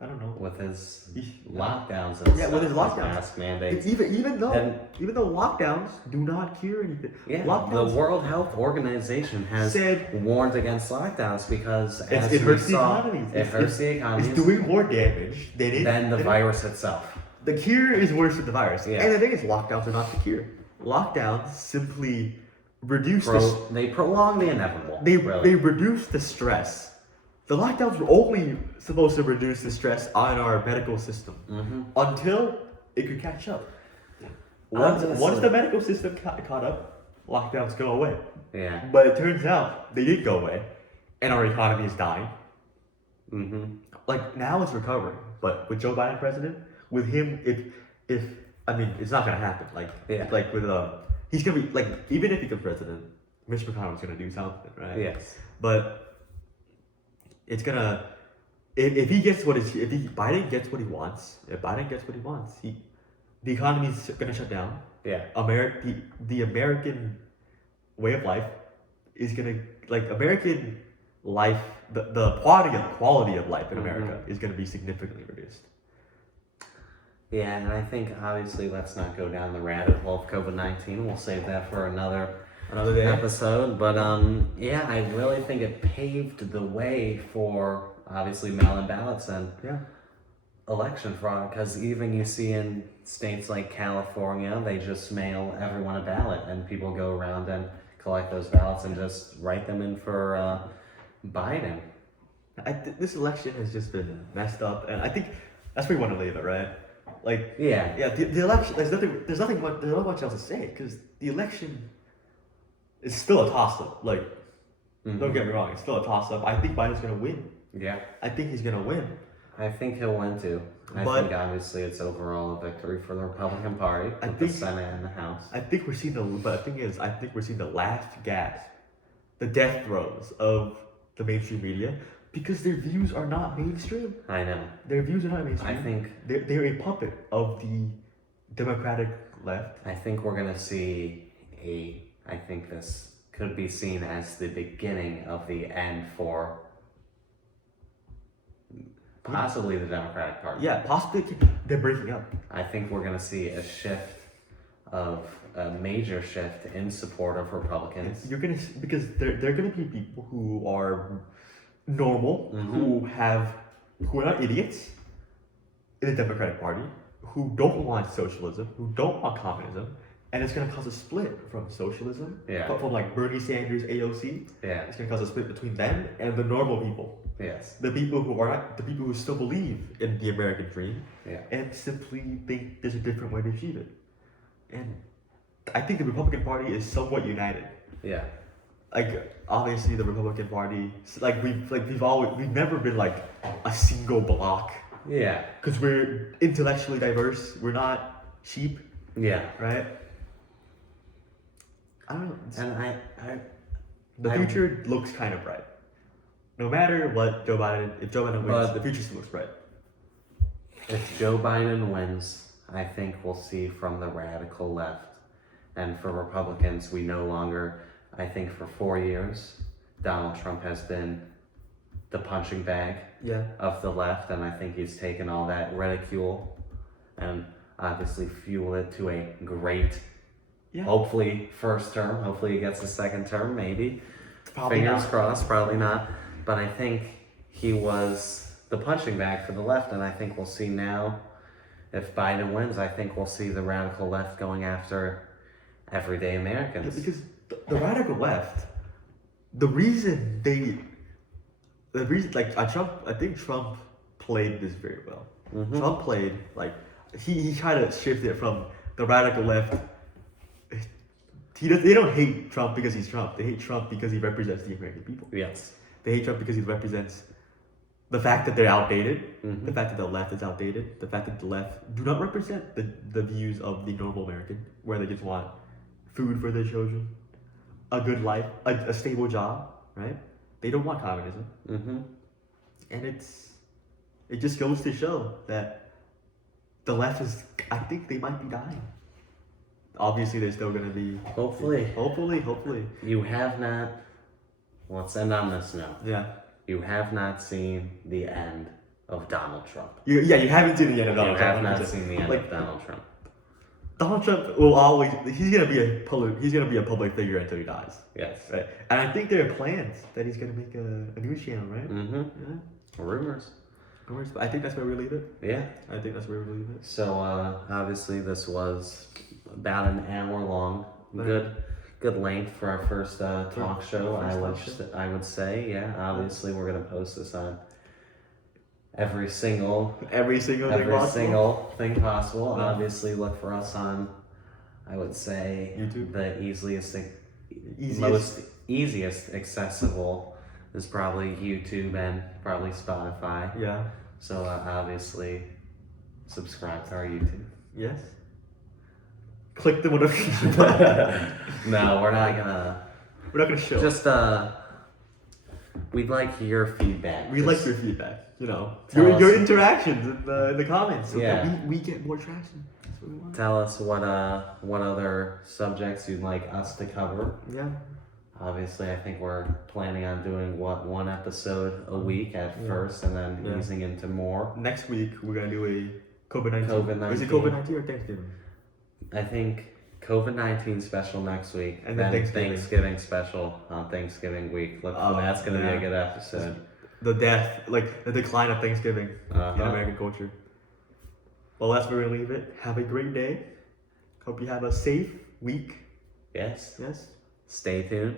I don't know. With his lockdowns and stuff. With his lockdowns. Mask mandates. Even though lockdowns do not cure anything. Yeah, Lockdowns, the World Health Organization has warned against lockdowns because it hurts the economies. It hurts the economies. It's doing more damage than the virus itself. The cure is worse than the virus. Yeah. And the thing is, lockdowns are not the cure. Lockdowns simply reduce They prolong the inevitable. They reduce the stress. The lockdowns were only supposed to reduce the stress on our medical system until it could catch up. Once the medical system caught up, lockdowns go away. Yeah. But it turns out they did go away, and our economy is dying. Like now it's recovering, but with Joe Biden president, with him, if I mean it's not gonna happen. Like with he's gonna be like, even if he becomes president, Mitch McConnell's gonna do something, right? Yes. But it's gonna if Biden gets what he wants, the economy's gonna shut down. Yeah. The American way of life is gonna American life, the quality of life in America is gonna be significantly reduced. Yeah, and I think obviously let's not go down the rabbit hole of COVID-19. We'll save that for another day episode. But yeah, I really think it paved the way for obviously mail-in ballots and election fraud. Because even you see in states like California, they just mail everyone a ballot, and people go around and collect those ballots and just write them in for Biden. This election has just been messed up, and I think that's where we want to leave it, right? The election. There's not much else to say because the election is still a toss-up. Don't get me wrong, it's still a toss-up. I think Biden's gonna win. Yeah. I think he's gonna win. I think he'll win too. I think obviously it's overall a victory for the Republican Party, the Senate and the House. I think we're seeing but the thing is, I think we're seeing the last gasp, the death throes of the mainstream media. Because their views are not mainstream. I know. Their views are not mainstream. I think they're a puppet of the Democratic left. I think we're gonna see I think this could be seen as the beginning of the end for possibly the Democratic Party. Yeah, possibly they're breaking up. I think we're gonna see a major shift in support of Republicans. Because they're gonna be people who are normal, who are not idiots in the Democratic Party, who don't want socialism, who don't want communism, and it's going to cause a split from socialism, from like Bernie Sanders, AOC. Yeah, it's going to cause a split between them and the normal people. Yes, the people who still believe in the American dream, and simply think there's a different way to achieve it. And I think the Republican Party is somewhat united. Yeah. Obviously the Republican Party, we've never been like a single block. Yeah. Because we're intellectually diverse. We're not cheap. Yeah. Right. I don't know. And the future looks kind of bright. No matter what if Joe Biden wins, the future still looks bright. If Joe Biden wins, I think we'll see from the radical left, and for Republicans, we no longer. I think for 4 years, Donald Trump has been the punching bag of the left, and I think he's taken all that ridicule and obviously fueled it to a great, hopefully first term. Hopefully he gets a second term, maybe. Fingers crossed, probably not. But I think he was the punching bag for the left, and I think we'll see now, if Biden wins, I think we'll see the radical left going after everyday Americans. Yeah, because the radical left, I think Trump played this very well. Trump played he tried to shift it from the radical left They don't hate Trump because he's Trump. They hate Trump because he represents the American people. Yes. They hate Trump because he represents the fact that they're outdated, Mhm. the fact that the left is outdated, the fact that the left do not represent the views of the normal American, where they just want food for their children, a good life, a stable job, right? They don't want communism. Mm-hmm. And it just goes to show that the left is, I think they might be dying. Obviously, they're still going to be. Hopefully. You have not. Let's end on this note. Yeah. You have not seen the end of Donald Trump. You haven't seen the end of Donald Trump. You have not seen the end of Donald Trump. Donald Trump will always, he's going to be a public figure until he dies. Yes. Right. And I think there are plans that he's going to make a news channel, right? Mm-hmm. Yeah. Rumors. I think that's where we leave it. Yeah. I think that's where we leave it. So obviously this was about an hour long. Good length for our first talk show. I would say, yeah. Obviously we're gonna post this on every single thing possible. Yeah. Obviously look for us on, I would say, YouTube. The most easiest accessible is probably YouTube and probably Spotify. Yeah. So obviously, subscribe to our YouTube. Yes. Click the notification button. No, we're not gonna show. Just we'd like your feedback. We'd like your feedback. You know, Tell your us- interactions in the comments. So Yeah. that we get more traction. That's what we want. Tell us what other subjects you'd like us to cover. Yeah. Obviously, I think we're planning on doing one episode a week at first, and then Yeah. easing into more. Next week we're gonna do a COVID-19. COVID-19. Is it COVID-19 or Thanksgiving? I think COVID-19 special next week, And then Thanksgiving special on Thanksgiving week. Look, that's gonna be yeah. a good episode. The decline of Thanksgiving in American culture. Well, that's where we leave it. Have a great day. Hope you have a safe week. Yes. Yes. Stay tuned.